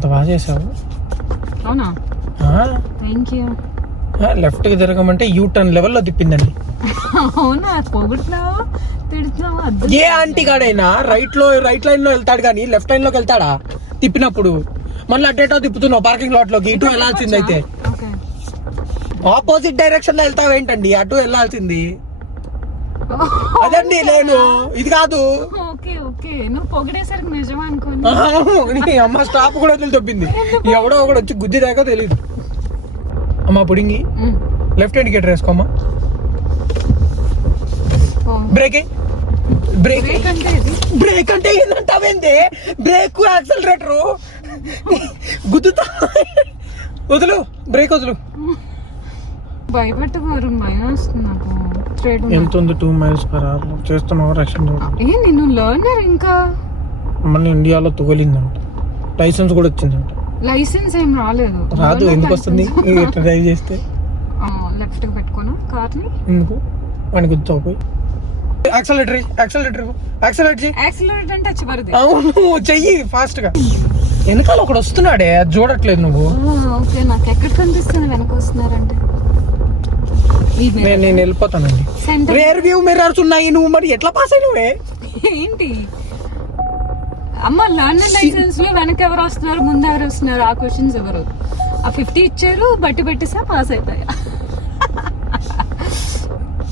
అంత బాగా చేసావు. అవునా, థ్యాంక్ యూ. లెఫ్ట్ కి తిరగమంటే యూ టర్న్ లెవెల్లో తిప్పిందండి. అవునా, పొగుడుతున్నావా తిడుతున్నావా? ఏ ఆంటీ గాడైనా రైట్ లైన్ లో వెళ్తాడు కానీ లెఫ్ట్ లైన్ లోకి వెళ్తాడా? తిప్పినప్పుడు మళ్ళీ అడ్డేటో తిప్పుతున్నావు పార్కింగ్ లాట్ లోకి. ఇటు వెళ్ళాల్సింది అయితే ఆపోజిట్ డైరెక్షన్ లో వెళ్తావేంటండి? అటు వెళ్ళాల్సింది అదండి. నేను ఇది కాదు. నువ్వు పొగిడేసరికి నిజం అనుకోని అమ్మ స్టాప్ కూడా వదిలి తప్పింది. ఎవడో ఒకడు వచ్చి గుద్ది దాకా తెలియదు. అమ్మా పుడింగి లెఫ్ట్ ఇండికేటర్ వేసుకోమ్మా. బ్రేక్ అంటే ఏంటంటావేంది? Break accelerator గుద్దుతా. వదులు, బ్రేక్ వదులు. భయపెట్టగారు భయం వస్తుంది నాకు. ఎంత ఉంది? 2 miles per hour చేస్తున్నావు రక్షణ. నేను లర్నర్. ఇంకా మన ఇండియాలో తోలిందంట, లైసెన్స్ కూడా వచ్చిందంట. లైసెన్స్ ఏం రాలేదు. రాదు, ఎందుకు వస్తుంది? డ్రైవ్ చేస్తే లెఫ్ట్ కి పెట్టుకోనా కార్ని? ఎందుకు వాడిని గుర్తుపోయి యాక్సిలరేటర్ అంటే వచ్చి అవును చెయ్యి ఫాస్ట్ గా. వెనకాల ఒకడు వస్తున్నాడే, అది చూడట్లేదు నువ్వు. ఓకే, నాకు ఎక్కడ కనిపిస్తుంది వెనక వస్తున్నారంటే? నేను వెళ్ళిపోతానండి. రేర్ వ్యూ మిర్రర్స్ ఉన్నాయి, నువ్వు మరి ఎట్లా పాస్ అయినవే? ఏంటి అమ్మ, లర్నర్ లైసెన్స్ లో వెనక ఎవరు వస్తున్నారు, ముందు ఎవరు వస్తున్నారు, ఆ క్వశ్చన్స్ ఎవరు? ఆ 50 ఇచ్చారు, బట్టి పెట్టిసా పాస్ అయిపోయా.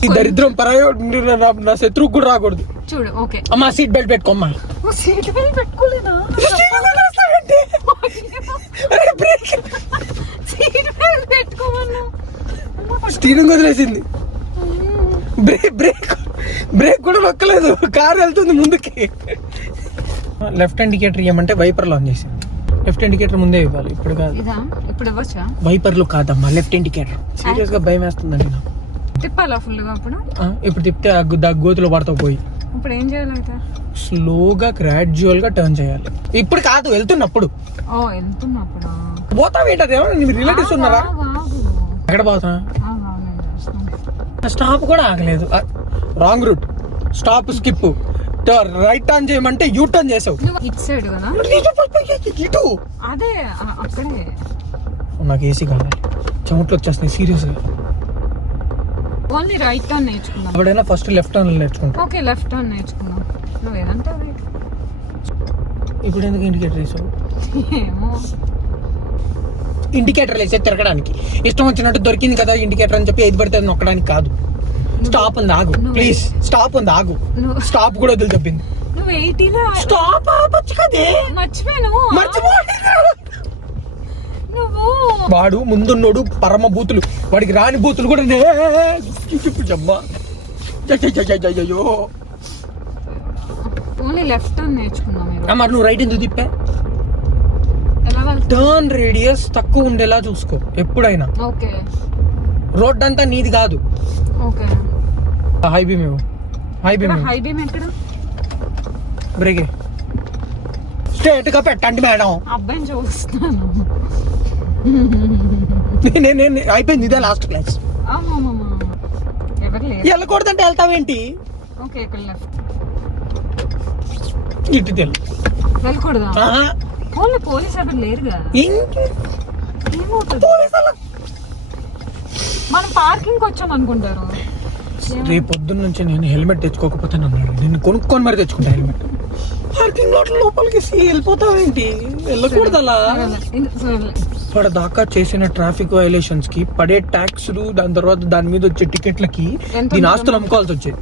ఈ దరిద్రం పరాయో నా శత్రువు కూడా రాకూడదు. చూడు. ఓకే అమ్మా, సీట్ బెల్ట్ పెట్టుకోమ్మా. సీట్ బెల్ట్ పెట్టుకోలేదా? సీట్ బెల్ట్ పెట్టుకోమన్నా. స్టీరింగ్ వదిలేసింది, బ్రేక్ కూడా నొక్కలేదు, కారు వెళ్తుంది ముందుకి. లెఫ్ట్ ఇండికేటర్ ఇవ్వమంటే వైపర్ ఆన్ చేసింది. లెఫ్ట్ ఇండికేటర్ ముందే ఇవ్వాలి, ఇప్పుడు కాదు. ఇప్పుడు ఇవ్వచ్చా? వైపర్లు కాదమ్మా, లెఫ్ట్ ఇండికేటర్. సీరియస్ గా భయం వేస్తుందండి నాకు. తిప్పాలా ఫుల్ గా? ఇప్పుడు తిప్పితే గోతులో పడతావు పోయి. ఇప్పుడు ఏం చేయాలంటే స్లోగా గ్రాడ్యువల్ గా టర్న్ చేయాలి. ఇప్పుడు కాదు, వెళ్తున్నప్పుడు. వెళ్తున్నప్పుడు పోతావేంటది? రిలేటివ్స్ ఉన్నారా? ఎక్కడ పోతా? స్టాప్ కూడా ఆగలేదు. Wrong route, stop skip. Right turn చేయమంటే యూ టర్న్ చేసావు. ఇటు సైడ్ కదా? ఇటు అదే అక్కడే. నాకు ఏసీ కావాలి, చెమట్లు వచ్చేస్తున్నాయి సీరియస్ గా. ఓన్లీ రైట్ టర్న్ నేర్చుకున్నాం. ఎప్పుడైనా ఫస్ట్ లెఫ్ట్ టర్న్ నేర్చుకుంటా. ఓకే, లెఫ్ట్ టర్న్ నేర్చుకున్నాం. నువ్వు ఏదంటే అది. ఇప్పుడు ఎందుకు ఇండికేటర్ వేసావు? ఏమో, ఇండికేటర్ వేసే తిరగడానికి. ఇష్టం వచ్చినట్టు దొరికింది కదా ఇండికేటర్ అని చెప్పి ఏది పడితే నొక్కడానికి కాదు. స్టాప్ ఉంది, ఆగు ప్లీజ్. స్టాప్ ఉంది, ఆగు. స్టాప్ కూడా వదిలి తప్పింది. నువ్వు 80లో స్టాప్ ఆపొచ్చు కదే. మర్చిపోయాను. నువ్వు వాడు ముందున్నోడు పరమ బూతులు, వాడికి రాని బూతులు కూడా ఓన్లీ లెఫ్ట్ టర్న్ నేర్చుకున్నాం. మరి నువ్వు రైట్ ఎందుకు తిప్పా? టర్న్ రేడియస్ తక్కువ ఉండేలా చూసుకో ఎప్పుడైనా. ఓకే, రోడ్ అంతా నీది కాదు. ఓకే, హై బీమ్ ఎక్కడ? బ్రేక్ స్ట్రేట్ గా పెట్టండి మేడం. అబ్బాయిని చూస్తున్నాను. అయిపోయింది, ఇదే లాస్ట్ క్లాస్. ఎవరు లేరు. వెళ్ళకూడదంటే వెళ్తావేంటి? ఓకే, ఇక్కడ లెఫ్ట్. ఇటు వెళ్ళకూడదా? ఓన్లీ పోలీస్ ఎవరు లేరుగా. ఏమవుతుంది? మనం పార్కింగ్ వచ్చాం అనుకుంటారు. రేపు పొద్దున్న నుంచి నేను హెల్మెట్ తెచ్చుకోకపోతే నేను కొనుక్కొని మరి తెచ్చుకుంటా హెల్మెట్. పార్కింగ్ లాట్ లోపలికి వెళ్ళిపోతావేంటి? వెళ్ళకూడదు అలా. ఇప్పటిదాకా చేసిన ట్రాఫిక్ వైలేషన్స్ కి పడే ట్యాక్స్లు, దాని తర్వాత దాని మీద వచ్చే టికెట్లకి దీని ఆస్తులు అమ్ముకోవాల్సి వచ్చేది.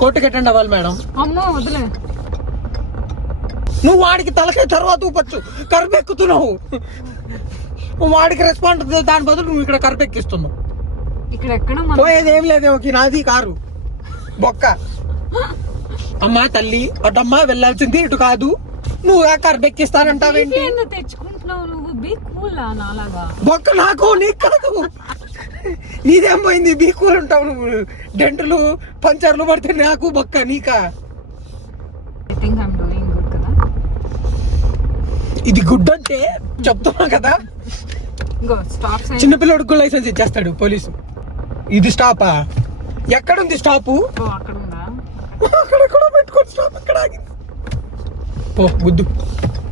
కోర్టుకి అటెండ్ అవ్వాలి మేడం. అమ్మో వదిలే. నువ్వు వాడికి తలకాయ తర్వాత ఊపచ్చు, కరుపెక్కుతున్నావు. వాడికి రెస్పాండ్, దాని బదులు నువ్వు ఇక్కడ కరుపెక్కిస్తున్నావు. ఇక్కడ ఎక్కడ పోయేది ఏం లేదు, నాది కారు బొక్క. అమ్మా తల్లి, అటమ్మా వెళ్ళాల్సింది ఇటు కాదు. నువ్వు కరుపెక్కిస్తానంటావేంటి? తెచ్చుకుంటున్నావు నువ్వు. బీ కూల్ నాలాగా. బొక్క నాకు, నీకు కాదు. నీదేం పోయింది? బీ కూల్ ఉంటావు నువ్వు. డెంటలు పంచర్లు పడితే నాకు బొక్క, నీకా? ఇది గుడ్ అంటే చెప్తున్నా కదా. చిన్నపిల్లడికి కూడా లైసెన్స్ ఇచ్చేస్తాడు పోలీసు. ఇది స్టాపా? ఎక్కడుంది స్టాపు? అక్కడ కూడా పెట్టుకోండి స్టాప్. ఎక్కడ ఆగింది? ఓ గుద్దు.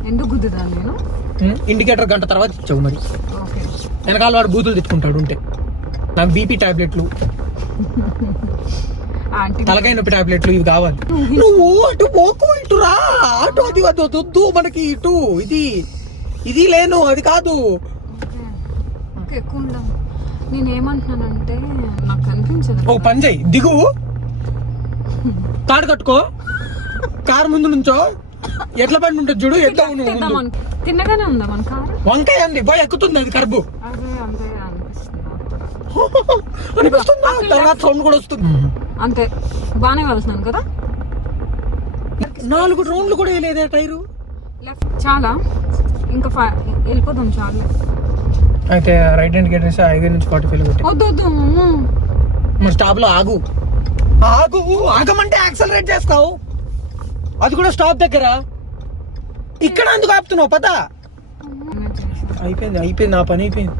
ఎందుకు గుద్దుతాను నేను? ఇండికేటర్ గంట తర్వాత ఇచ్చావు మరి. ఓకే. వెనకాల వాడు బూతులు తెచ్చుకుంటాడు ఉంటే. నాకు బీపీ టాబ్లెట్లు, ఆంటీ తలకాయ నొప్పి టాబ్లెట్లు ఇవి కావాలి. నువ్వు అటు పోకు, ఇటు రా. అటు అది వద్దు మనకి, ఇటు ఇది లేను, అది కాదు. ఓకే ఎక్కువ ఉండవు. నేనేమంటున్నానంటే నాకు కనిపించదు. ఓ పని చేయి, దిగు, తాడు కట్టుకో, కారు ముందు నుంచో, ఎట్ల బండి ఉంటుంది చూడు, తిన్నగానే ఉందా మన కారు? వంకాయ అండి బాయ్ ఎక్కుతుంది, అది కర్బు అదే అంతే అనిపిస్తుంది. తర్వాత సౌండ్ కూడా వస్తుంది. అంతే బాగానే వెళ్తున్నాను కదా. 4 రౌండ్లు కూడా వేయలేదే టైరు. చాలా ఇంకా వెళ్ళిపోదాం చాలా. అయితే రైట్ హ్యాండ్ గేట్ వేసి హైవే నుంచి 45 పెట్టి వద్దు మన స్టాప్ లో ఆగమంటే యాక్సలరేట్ చేస్తావు. అది కూడా స్టాప్ దగ్గర. ఇక్కడ అందుకు ఆపుతున్నావు పదా. అయిపోయింది నా పని అయిపోయింది.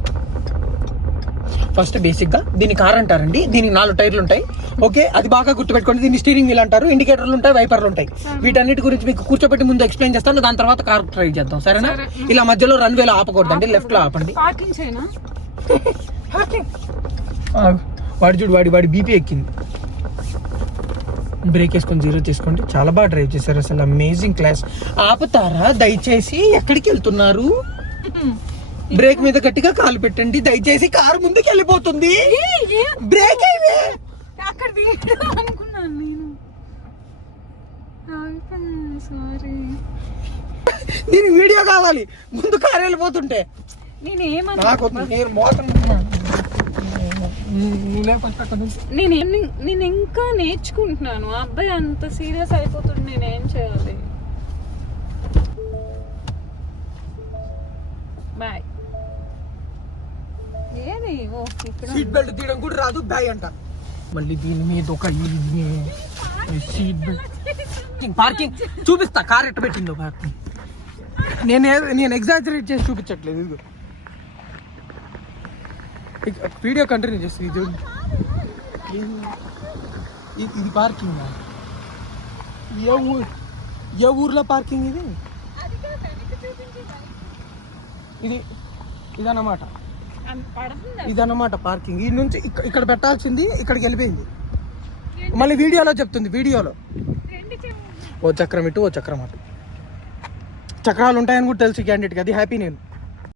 ఫస్ట్ బేసిక్ గా దీన్ని కార్ అంటారండి. దీనికి 4 టైర్లు ఉంటాయి. ఓకే, అది బాగా గుర్తుపెట్టుకోండి. దీన్ని స్టీరింగ్ వీల్ అంటారు, ఇండికేటర్లు ఉంటాయి, వైపర్లు ఉంటాయి. వీటన్నిటి గురించి మీకు కూర్చోబెట్టి ముందు ఎక్స్ప్లెయిన్ చేస్తాను, దాని తర్వాత కార్ ట్రై చేద్దాం, సరేనా? ఇలా మధ్యలో రన్వేలో ఆపకూడదండి, లెఫ్ట్ లో ఆపండి. వాడి చూడు, వాడి బీపీ ఎక్కింది. బ్రేక్ వేసుకొని 0 చేసుకోండి. చాలా బాగా డ్రైవ్ చేశారు, అసలు అమేజింగ్ క్లాస్. ఆపుతారా దయచేసి? ఎక్కడికి వెళ్తున్నారు? బ్రేక్ మీద గట్టిగా కాలు పెట్టండి దయచేసి, కారు ముందుకు వెళ్ళిపోతుంది. బ్రేక్ అయ్యే అక్కడ అనుకున్నాను నేను. సారీ, దీనికి వీడియో కావాలి. ముందు కారు వెళ్ళిపోతుంటే నేను ఇంకా నేర్చుకుంటున్నాను. ఆ అబ్బాయి అంత సీరియస్ అయిపోతుంది, నేనేం చేయాలి? బాయ్. ఏది సీట్ బెల్ట్ తీయడం కూడా రాదు, బాయ్ అంట. మళ్ళీ దీని మీద ఒక సీట్ బెల్ట్. పార్కింగ్ చూపిస్తా, కార్ ఎట్ట పెట్టిందో పార్కింగ్. నేను ఎగ్జాజరేట్ చేసి చూపించట్లేదు. ఇదిగో వీడియో కంటిన్యూ చేస్తుంది. ఇది పార్కింగ్. ఏ ఊర్లో పార్కింగ్ ఇదన్నమాట పార్కింగ్. ఈ నుంచి ఇక్కడ పెట్టాల్సింది ఇక్కడికి వెళ్ళిపోయింది. మళ్ళీ వీడియోలో చెప్తుంది, వీడియోలో ఓ చక్రం ఇటు, ఓ చక్రం అటు. చక్రాలు ఉంటాయని కూడా తెలుసు క్యాండిడేట్కి, అది హ్యాపీ నేను.